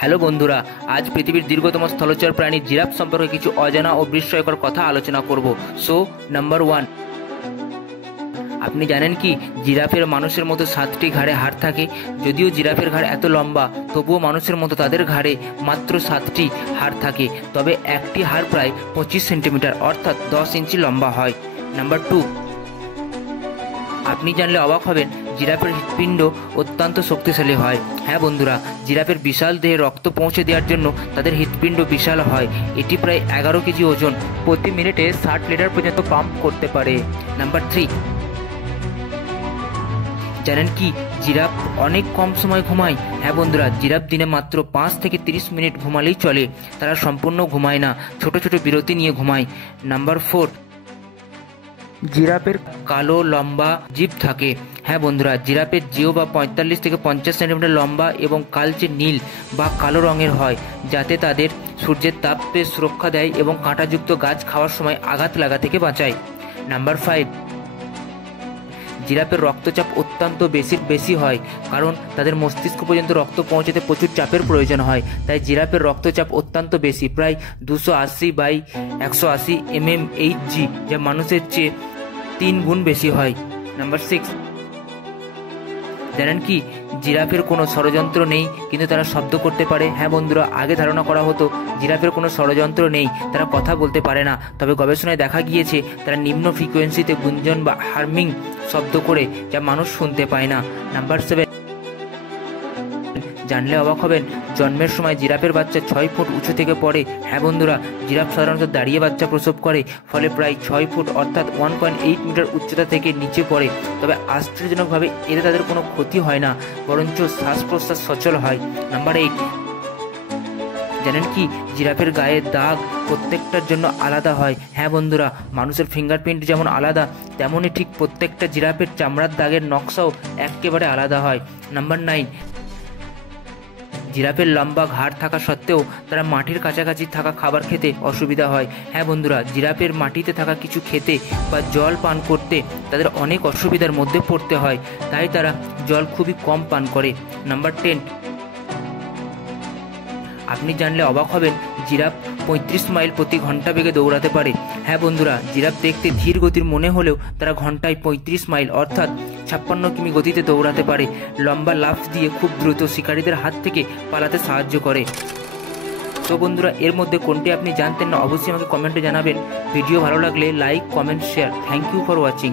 Hello বন্ধুরা, আজ পৃথিবীর দীর্ঘতম স্থলচর প্রাণী জিরাফ সম্পর্কে কিছু অজানা ও বিস্ময়কর কথা আলোচনা করব। সো নাম্বার 1, আপনি জানেন কি জিরাফের মানুষের মতো 7টি ঘাড়ে হাড় থাকে? যদিও জিরাফের ঘাড় এত লম্বা, তবুও মানুষের মতো তাদের ঘাড়ে মাত্র 7টি হাড় থাকে। তবে একটি হাড় প্রায় 25 সেন্টিমিটার অর্থাৎ 10 ইঞ্চি লম্বা হয়। নাম্বার 2, আপনি জানলে অবাক হবেন, জিরাফের হৃৎপিণ্ড অত্যন্ত শক্তিশালী হয়। হ্যাঁ বন্ধুরা, জিরাফের বিশাল দেহে রক্ত পৌঁছে দেওয়ার জন্য তাদের হৃৎপিণ্ড বিশাল হয়। এটি প্রায় 11 কেজি ওজন, প্রতি মিনিটে 60 লিটার পর্যন্ত পাম্প করতে পারে। নাম্বার 3, জানেন কি জিরাফ অনেক কম সময় ঘুমায়? হ্যাঁ বন্ধুরা, জিরাফ দিনে মাত্র 5 থেকে 30 মিনিট ঘুমালেই চলে। তারা সম্পূর্ণ ঘুমায় না, ছোট ছোট বিরতি নিয়ে ঘুমায়। নাম্বার 4, জিরাফের কালো লম্বা জিভ থাকে। হ্যাঁ বন্ধুরা, জিরাফের জিও বা 45 থেকে 50 সেন্টিমিটার লম্বা এবং কালচে নীল বা কালো রঙের হয়, যাতে তাদের সূর্যের তাপে সুরক্ষা দেয় এবং কাঁটাযুক্ত গাছ খাওয়ার সময় আঘাত লাগা থেকে বাঁচায়। নাম্বার 5, জিরাফের রক্তচাপ অত্যন্ত বেশি হয়, কারণ তাদের মস্তিষ্ক পর্যন্ত রক্ত পৌঁছাতে প্রচুর চাপের প্রয়োজন হয়। তাই জিরাফের রক্তচাপ অত্যন্ত বেশি, প্রায় 280/180 mmHg, যা মানুষের চেয়ে 3 গুণ বেশি হয়। নাম্বার 6, জানেন কি জিরাফের কোনো ষড়যন্ত্র নেই, কিন্তু তারা শব্দ করতে পারে? হ্যাঁ বন্ধুরা, আগে ধারণা করা হতো জিরাফের কোনো ষড়যন্ত্র নেই, তারা কথা বলতে পারে না। তবে গবেষণায় দেখা গিয়েছে তারা নিম্ন ফ্রিকোয়েন্সিতে গুঞ্জন বা হার্মিং শব্দ করে, যা মানুষ শুনতে পায় না। নাম্বার 7, জানলে অবাক হবেন, জন্মের সময় জিরাফের বাচ্চা 6 ফুট উঁচু থেকে পড়ে। হ্যাঁ বন্ধুরা, জিরাফ সাধারণত দাঁড়িয়ে বাচ্চা প্রসব করে, ফলে প্রায় 6 ফুট অর্থাৎ 1.8 মিটার উচ্চতা থেকে নিচে পড়ে। তবে আশ্চর্যজনকভাবে এতে তাদের কোনো ক্ষতি হয় না, বরঞ্চ শ্বাস প্রশ্বাস সচল হয়। নাম্বার 8, জানেন কি জিরাফের গায়ে দাগ প্রত্যেকটার জন্য আলাদা হয়? হ্যাঁ বন্ধুরা, মানুষের ফিঙ্গারপ্রিন্ট যেমন আলাদা, তেমনই ঠিক প্রত্যেকটা জিরাফের চামড়ার দাগের নকশাও একেবারে আলাদা হয়। নাম্বার 9, জিরাফের লম্বা ঘাড় থাকা সত্ত্বেও তারা মাটির কাছাকাছি থাকা খাবার খেতে অসুবিধা হয়। হ্যাঁ বন্ধুরা, জিরাফের মাটিতে থাকা কিছু খেতে বা জল পান করতে তাদের অনেক অসুবিধার মধ্যে পড়তে হয়, তাই তারা জল খুবই কম পান করে। নাম্বার 10, আপনি জানলে অবাক হবেন, জিরাফ 35 মাইল প্রতি ঘন্টা বেগে দৌড়াতে পারে। হ্যাঁ বন্ধুরা, জিরাফ দেখতে ধীর গতির মনে হলেও তারা ঘন্টায় 35 মাইল অর্থাৎ 56 কিমি গতিতে দৌড়াতে পারে। লম্বা লাফ দিয়ে খুব দ্রুত শিকারীদের হাত থেকে পালাতে সাহায্য করে। তো বন্ধুরা, এর মধ্যে কোনটি আপনি জানতেন না অবশ্যই আমাকে কমেন্টে জানাবেন। ভিডিও ভালো লাগলে like, comment, share. Thank you for watching.